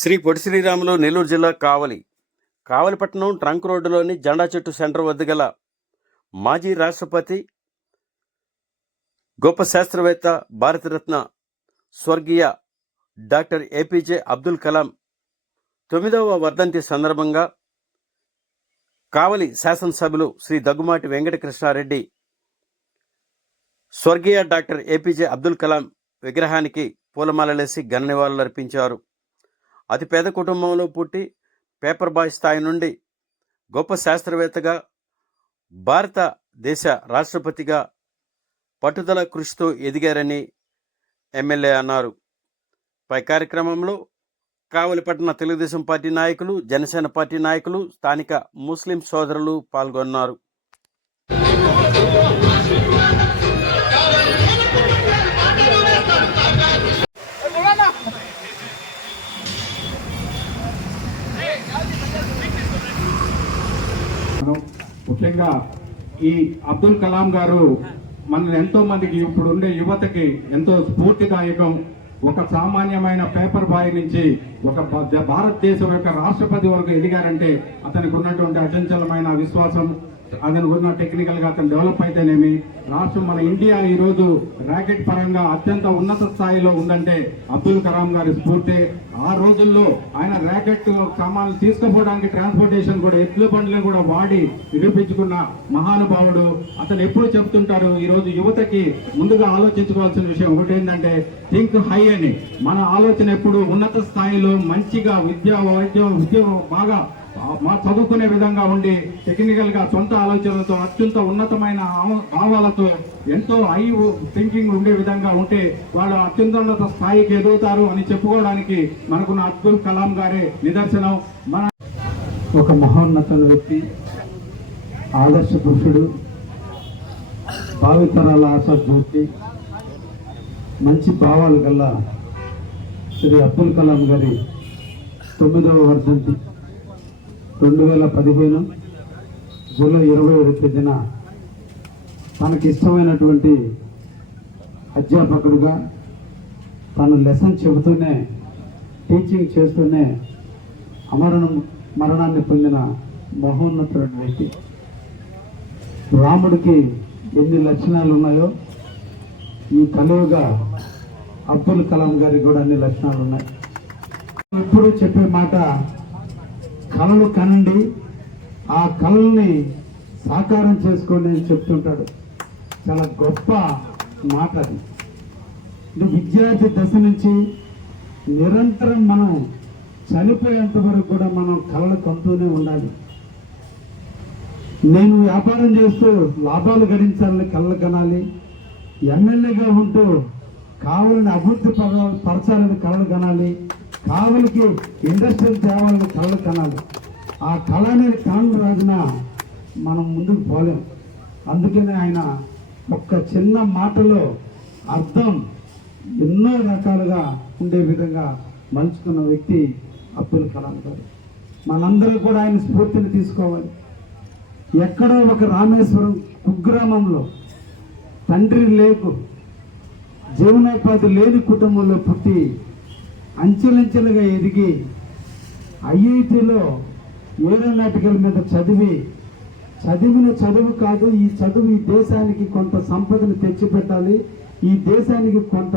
శ్రీ పొడి శ్రీరాములు నెల్లూరు జిల్లా కావలి. కావలిపట్నం ట్రంక్ రోడ్డులోని జెండా చెట్టు సెంటర్ వద్ద గల మాజీ రాష్ట్రపతి గొప్ప శాస్త్రవేత్త భారతరత్న స్వర్గీయ డాక్టర్ ఏపీజే అబ్దుల్ కలాం తొమ్మిదవ వర్ధంతి సందర్భంగా కావలి శాసనసభ్యులు శ్రీ దగ్గుమాటి వెంకటకృష్ణారెడ్డి స్వర్గీయ డాక్టర్ ఏపీజే అబ్దుల్ కలాం విగ్రహానికి పూలమాలలేసి ఘన నివాళులర్పించారు. అతి పేద కుటుంబంలో పుట్టి పేపర్ బాయ్ స్థాయి నుండి గొప్ప శాస్త్రవేత్తగా భారతదేశ రాష్ట్రపతిగా పట్టుదల కృషితో ఎదిగారని ఎమ్మెల్యే అన్నారు. పై కార్యక్రమంలో కావలిపట్న తెలుగుదేశం పార్టీ నాయకులు జనసేన పార్టీ నాయకులు స్థానిక ముస్లిం సోదరులు పాల్గొన్నారు. ముఖ్యంగా ఈ అబ్దుల్ కలాం గారు మన ఎంతో మందికి ఇప్పుడు ఉండే యువతకి ఎంతో స్ఫూర్తిదాయకం. ఒక సామాన్యమైన పేపర్ బాయ్ నుంచి ఒక భారతదేశం యొక్క రాష్ట్రపతి వరకు ఎదిగారంటే అతనికి ఉన్నటువంటి అచంచలమైన విశ్వాసం అతను ఉన్న టెక్నికల్గా అతను డెవలప్ అయితేనేమి రాష్ట్రం మన ఇండియా ఈ రోజు ర్యాకెట్ పరంగా అత్యంత ఉన్నత స్థాయిలో ఉందంటే అబ్దుల్ కలాం గారి స్ఫూర్తి. ఆ రోజుల్లో ఆయన ర్యాకెట్ సామాన్లు తీసుకుపోవడానికి ట్రాన్స్పోర్టేషన్ కూడా ఎడ్ల బండ్లను కూడా వాడి నిరూపించుకున్న మహానుభావుడు. అతను ఎప్పుడు చెప్తుంటారు ఈ రోజు యువతకి ముందుగా ఆలోచించుకోవాల్సిన విషయం ఒకటి ఏంటంటే థింక్ హై అని. మన ఆలోచన ఎప్పుడు ఉన్నత స్థాయిలో మంచిగా విద్య వైద్యం ఉద్యోగం బాగా మా చదువుకునే విధంగా ఉండి టెక్నికల్గా సొంత ఆలోచనలతో అత్యంత ఉన్నతమైన ఆవ- భావాలతో ఎంతో హై థింకింగ్ ఉండే విధంగా ఉంటే వాళ్ళు అత్యున్నత స్థాయికి ఎదుగుతారు అని చెప్పుకోవడానికి మనకున్న అబ్దుల్ కలాం గారే నిదర్శనం. మన ఒక మహోన్నత వ్యక్తి ఆదర్శ పురుషుడు భావితరాల ఆశాజ్యోతి మంచి భావాలు గల శ్రీ అబ్దుల్ కలాం గారి తొమ్మిదవ వర్ధంతి. రెండు వేల పదిహేను జూలై ఇరవై ఏడు తేదీన తనకి ఇష్టమైనటువంటి అధ్యాపకుడుగా తను లెసన్ చెబుతూనే టీచింగ్ చేస్తూనే అమరణం మరణాన్ని పొందిన మహోన్నతుడు వ్యక్తి. రాముడికి ఎన్ని లక్షణాలు ఉన్నాయో ఈ కలువుగా అబ్దుల్ కలాం గారికి కూడా అన్ని లక్షణాలు ఉన్నాయి ఎప్పుడూ చెప్పే మాట కళలు కనండి. ఆ కళల్ని సాకారం చేసుకోండి అని చెప్తుంటాడు. చాలా గొప్ప మాట అది. విద్యార్థి దశ నుంచి నిరంతరం మనం చనిపోయేంత వరకు కూడా మనం కళలు కంటూనే ఉండాలి. నేను వ్యాపారం చేస్తూ లాభాలు గడించాలని కళలు కనాలి. ఎమ్మెల్యేగా ఉంటూ కావాలని అభివృద్ధి పర- పరచాలని కళలు కనాలి. కావలికి ఇండస్ట్రియల్ తేవాలని కళలు కనాలి. ఆ కళ అనేది కాను రాజున మనం ముందుకు పోలేం. అందుకనే ఆయన ఒక్క చిన్న మాటలో అర్థం ఎన్నో రకాలుగా ఉండే విధంగా మలుచుకున్న వ్యక్తి అబ్దుల్ కలాం గారు. మనందరూ కూడా ఆయన స్ఫూర్తిని తీసుకోవాలి. ఎక్కడో ఒక రామేశ్వరం కుగ్రామంలో తండ్రి లేకు జీవనోపాధి లేని కుటుంబంలో పుట్టి అంచెలంచెలుగా ఎదిగి ఐఐటిలో ఏరోనాటికల్ మీద చదివి చదివిన చదువు కాదు ఈ చదువు ఈ దేశానికి కొంత సంపదను తెచ్చిపెట్టాలి ఈ దేశానికి కొంత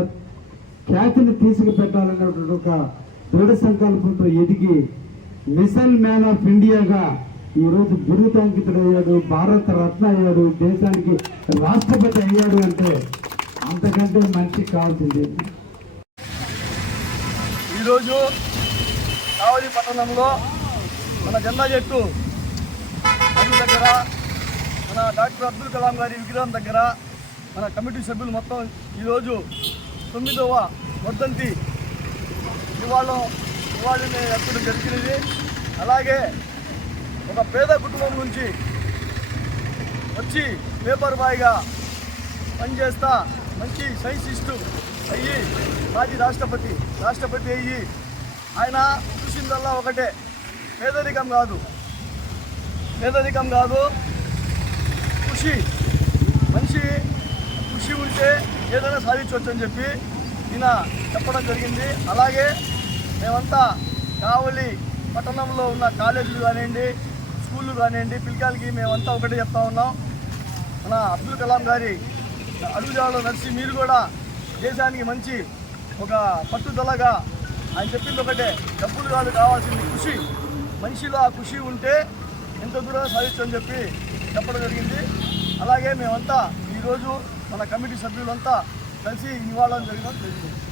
ఖ్యాతిని తీసుకుపెట్టాలనేటువంటి ఒక దృఢ సంకల్పంతో ఎదిగి మిసైల్ మ్యాన్ ఆఫ్ ఇండియాగా ఈరోజు బిరుదాంకితుడయ్యాడు భారత రత్న అయ్యాడు దేశానికి రాష్ట్రపతి అయ్యాడు అంటే అంతకంటే మంచి కావాల్సింది ఈరోజు కావలి పట్టణంలో మన జెండా చెట్టు అడుగు దగ్గర మన డాక్టర్ అబ్దుల్ కలాం గారి విగ్రహం దగ్గర మన కమిటీ సభ్యులు మొత్తం ఈరోజు తొమ్మిదవ వర్ధంతి ఇవాళ ఇవాళని ఎప్పుడు జరిగినది. అలాగే ఒక పేద కుటుంబం నుంచి వచ్చి పేపర్ బాయ్గా పనిచేస్తా మంచి సైన్స్ ఇస్తూ అయ్యి మాజీ రాష్ట్రపతి రాష్ట్రపతి అయ్యి ఆయన చూసిందల్లా ఒకటే పేదరికం కాదు. పేదరికం కాదు కృషి. మనిషి కృషి ఉంటే ఏదైనా సాధించవచ్చు అని చెప్పి ఈయన చెప్పడం జరిగింది. అలాగే మేమంతా కావలి పట్టణంలో ఉన్న కాలేజీలు కానివ్వండి స్కూళ్ళు కానివ్వండి పిల్లకాయలకి మేమంతా ఒకటే చెప్తా ఉన్నాం. మన అబ్దుల్ కలాం గారి అడుగుజాడలో నడిచి మీరు కూడా దేశానికి మంచి ఒక పట్టుదలగా ఆయన చెప్పింది ఒకటే డబ్బులు కాదు కావాల్సింది కృషి. మనిషిలో ఆ కృషి ఉంటే ఎంత దూరం సాధించని చెప్పి చెప్పడం జరిగింది. అలాగే మేమంతా ఈరోజు మన కమిటీ సభ్యులంతా కలిసి ఇవ్వడం జరిగిందని తెలియజేస్తాం